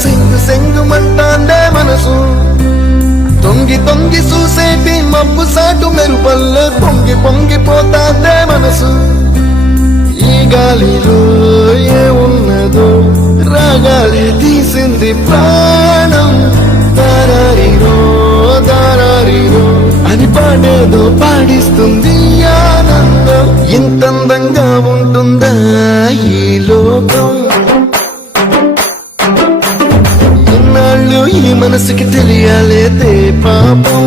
సెంగు సెంగుమంటాందే మనసు తొంగి తొంగి చూసేటి మబ్బు సాటు మెరుపల్లే పొంగి పొంగిపోతాందే మనసు ఈ గాలిలో ఏ ఉన్నదో రాగాలి తీసింది ప్రాణం దారారిరో దారారిరో అని పాడేదో పాడిస్తుంది ఆనందం ఇంత అందంగా ఉంటుందా ఈ లోకం ఇన్నాళ్ళు ఈ మనసుకి తెలియాలేదే పాపం